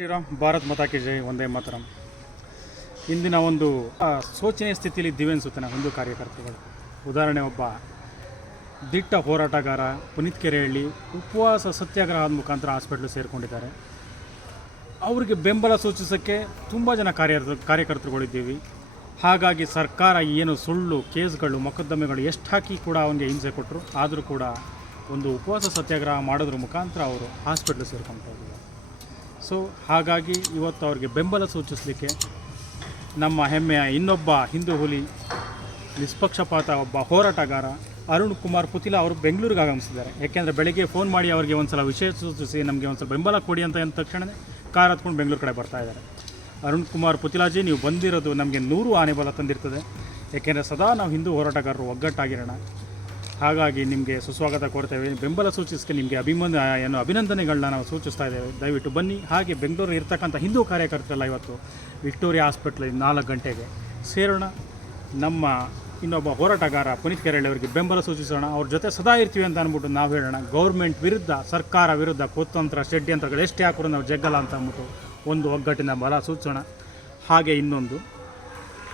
ಶ್ರೀರಾಮ್ ಭಾರತ್ ಮಾತಾ ಕಿ ಜೈ ವಂದೇ ಮಾತರಂ. ಇಂದಿನ ಒಂದು ಶೋಚನೀಯ ಸ್ಥಿತಿಯಲ್ಲಿ ಇದ್ದೀವಿ ಅನಿಸುತ್ತೆ ನಾವು ಹಿಂದೂ ಕಾರ್ಯಕರ್ತರುಗಳು. ಉದಾಹರಣೆ, ಒಬ್ಬ ದಿಟ್ಟ ಹೋರಾಟಗಾರ ಪುನೀತ್ ಕೆರೆಹಳ್ಳಿ ಉಪವಾಸ ಸತ್ಯಾಗ್ರಹದ ಮುಖಾಂತರ ಹಾಸ್ಪಿಟ್ಲು ಸೇರಿಕೊಂಡಿದ್ದಾರೆ. ಅವರಿಗೆ ಬೆಂಬಲ ಸೂಚಿಸೋಕ್ಕೆ ತುಂಬ ಜನ ಕಾರ್ಯಕರ್ತರುಗಳಿದ್ದೀವಿ. ಹಾಗಾಗಿ ಸರ್ಕಾರ ಏನು ಸುಳ್ಳು ಕೇಸ್ಗಳು ಮೊಕದ್ದಮೆಗಳು ಎಷ್ಟು ಹಾಕಿ ಕೂಡ ಅವನಿಗೆ ಹಿಂಸೆ ಕೊಟ್ಟರು, ಆದರೂ ಕೂಡ ಒಂದು ಉಪವಾಸ ಸತ್ಯಾಗ್ರಹ ಮಾಡೋದ್ರ ಮುಖಾಂತರ ಅವರು ಹಾಸ್ಪಿಟ್ಲು ಸೇರ್ಕೊಳ್ತಾ ಇದ್ದಾರೆ. ಸೊ ಹಾಗಾಗಿ ಇವತ್ತು ಅವ್ರಿಗೆ ಬೆಂಬಲ ಸೂಚಿಸಲಿಕ್ಕೆ ನಮ್ಮ ಹೆಮ್ಮೆಯ ಇನ್ನೊಬ್ಬ ಹಿಂದೂ ಹುಲಿ, ನಿಷ್ಪಕ್ಷಪಾತ ಒಬ್ಬ ಹೋರಾಟಗಾರ ಅರುಣ್ ಕುಮಾರ್ ಪುತಿಲ ಅವರು ಬೆಂಗಳೂರಿಗೆ ಆಗಮಿಸಿದ್ದಾರೆ. ಯಾಕೆಂದರೆ ಬೆಳಗ್ಗೆ ಫೋನ್ ಮಾಡಿ ಅವರಿಗೆ ಒಂದು ಸಲ ವಿಷಯ ಸೂಚಿಸಿ ನಮಗೆ ಒಂದು ಸಲ ಬೆಂಬಲ ಕೊಡಿ ಅಂತ ಅಂದ ತಕ್ಷಣವೇ ಕಾರ್ ಹತ್ಕೊಂಡು ಬೆಂಗಳೂರು ಕಡೆ ಬರ್ತಾ ಇದ್ದಾರೆ. ಅರುಣ್ ಕುಮಾರ್ ಪುತಿಲಾಜಿ, ನೀವು ಬಂದಿರೋದು ನಮಗೆ 100 ಆನೆ ಬಲ ತಂದಿರ್ತದೆ. ಏಕೆಂದರೆ ಸದಾ ನಾವು ಹಿಂದೂ ಹೋರಾಟಗಾರರು ಒಗ್ಗಟ್ಟಾಗಿರೋಣ. ಹಾಗಾಗಿ ನಿಮಗೆ ಸುಸ್ವಾಗತ ಕೋರ್ತೇವೆ. ಬೆಂಬಲ ಸೂಚಿಸಕ್ಕೆ ನಿಮಗೆ ಅಭಿನಂದನೆಗಳನ್ನ ನಾವು ಸೂಚಿಸ್ತಾ ಇದ್ದೇವೆ. ದಯವಿಟ್ಟು ಬನ್ನಿ. ಹಾಗೆ ಬೆಂಗಳೂರು ಇರ್ತಕ್ಕಂಥ ಹಿಂದೂ ಕಾರ್ಯಕರ್ತರೆಲ್ಲ ಇವತ್ತು ವಿಕ್ಟೋರಿಯಾ ಹಾಸ್ಪಿಟ್ಲಲ್ಲಿ 4 ಗಂಟೆಗೆ ಸೇರೋಣ. ನಮ್ಮ ಇನ್ನೊಬ್ಬ ಹೋರಾಟಗಾರ ಪುನೀತ್ ಕೆರೆಹಳ್ಳಿ ಅವರಿಗೆ ಬೆಂಬಲ ಸೂಚಿಸೋಣ. ಅವ್ರ ಜೊತೆ ಸದಾ ಇರ್ತೀವಿ ಅಂತ ಅಂದ್ಬಿಟ್ಟು ನಾವು ಹೇಳೋಣ. ಗೌರ್ಮೆಂಟ್ ವಿರುದ್ಧ, ಸರ್ಕಾರ ವಿರುದ್ಧ ಕುತಂತ್ರ ಷಡ್ಯಂತ್ರಗಳು ಎಷ್ಟೇ ಹಾಕೋರು ನಾವು ಜಗ್ಗಲ್ಲ ಅಂತ ಅಂದ್ಬಿಟ್ಟು ಒಂದು ಒಗ್ಗಟ್ಟಿನ ಬಲ ಸೂಚಿಸೋಣ. ಹಾಗೆ ಇನ್ನೊಂದು,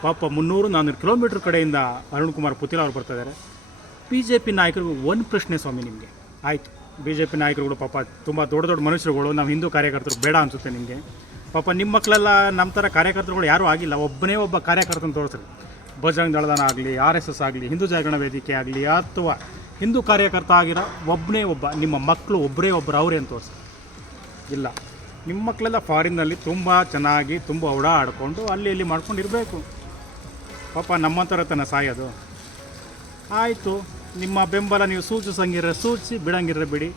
ಪಾಪ 300-400 ಕಿಲೋಮೀಟ್ರ್ ಕಡೆಯಿಂದ ಅರುಣ್ ಕುಮಾರ್ ಪುತಿಲ ಅವರು ಬರ್ತಾಯಿದ್ದಾರೆ. BJP ನಾಯಕರಿಗೂ ಒಂದು ಪ್ರಶ್ನೆ ಸ್ವಾಮಿ ನಿಮಗೆ. ಆಯಿತು, BJP ನಾಯಕರುಗಳು ಪಾಪ ತುಂಬ ದೊಡ್ಡ ಮನುಷ್ಯರುಗಳು, ನಾವು ಹಿಂದೂ ಕಾರ್ಯಕರ್ತರು ಬೇಡ ಅನಿಸುತ್ತೆ ನಿಮಗೆ. ಪಾಪ ನಿಮ್ಮ ಮಕ್ಕಳೆಲ್ಲ ನಮ್ಮ ಥರ ಕಾರ್ಯಕರ್ತರುಗಳು ಯಾರೂ ಆಗಿಲ್ಲ. ಒಬ್ಬನೇ ಒಬ್ಬ ಕಾರ್ಯಕರ್ತನ ತೋರಿಸ್ರಿ. ಬಜರಂಗ್ ದಳದನ ಆಗಲಿ, RSS ಆಗಲಿ, ಹಿಂದೂ ಜಾಗರಣ ವೇದಿಕೆ ಆಗಲಿ, ಅಥವಾ ಹಿಂದೂ ಕಾರ್ಯಕರ್ತ ಆಗಿರೋ ಒಬ್ಬನೇ ಒಬ್ಬ ನಿಮ್ಮ ಮಕ್ಕಳು ಒಬ್ಬರೇ ಒಬ್ಬರು ಅವರೇ ಅಂತ ತೋರಿಸ್ರಿ. ಇಲ್ಲ, ನಿಮ್ಮ ಮಕ್ಕಳೆಲ್ಲ ಫಾರಿನ್ನಲ್ಲಿ ತುಂಬ ಚೆನ್ನಾಗಿ ತುಂಬ ಓಡಾಡಿಕೊಂಡು ಅಲ್ಲಿ ಇಲ್ಲಿ ಮಾಡ್ಕೊಂಡಿರಬೇಕು. ಪಾಪ ನಮ್ಮಂಥರ ತನ ಸಾಯೋದು. ಆಯಿತು, ನಿಮ್ಮ ಬೆಂಬಲ ನೀವು ಸೂಚಿಸಂಗಿದ್ರೆ ಸೂಚಿಸಿ, ಬಿಡಂಗಿದ್ರೆ ಬಿಡಿ.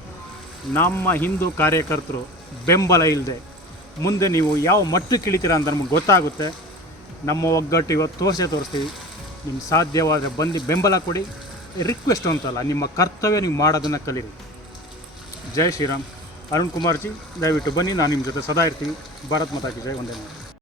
ನಮ್ಮ ಹಿಂದೂ ಕಾರ್ಯಕರ್ತರು ಬೆಂಬಲ ಇಲ್ಲದೆ ಮುಂದೆ ನೀವು ಯಾವ ಮಟ್ಟಕ್ಕೆ ಇಳಿತೀರ ಅಂತ ನಮಗೆ ಗೊತ್ತಾಗುತ್ತೆ. ನಮ್ಮ ಒಗ್ಗಟ್ಟು ಇವತ್ತು ತೋರಿಸ್ತೀವಿ. ನಿಮ್ಗೆ ಸಾಧ್ಯವಾದರೆ ಬಂದು ಬೆಂಬಲ ಕೊಡಿ. ರಿಕ್ವೆಸ್ಟ್ ಅಂತಲ್ಲ, ನಿಮ್ಮ ಕರ್ತವ್ಯ ನೀವು ಮಾಡೋದನ್ನು ಕಲೀರಿ. ಜೈ ಶ್ರೀರಾಮ್. ಅರುಣ್ ಕುಮಾರ್ ಜಿ, ದಯವಿಟ್ಟು ಬನ್ನಿ. ನಾನು ನಿಮ್ಮ ಜೊತೆ ಸದಾ ಇರ್ತೀವಿ. ಭಾರತ್ ಮಾತಾ ಕಿ ಜೈ, ವಂದೇ ಮಾತರಂ.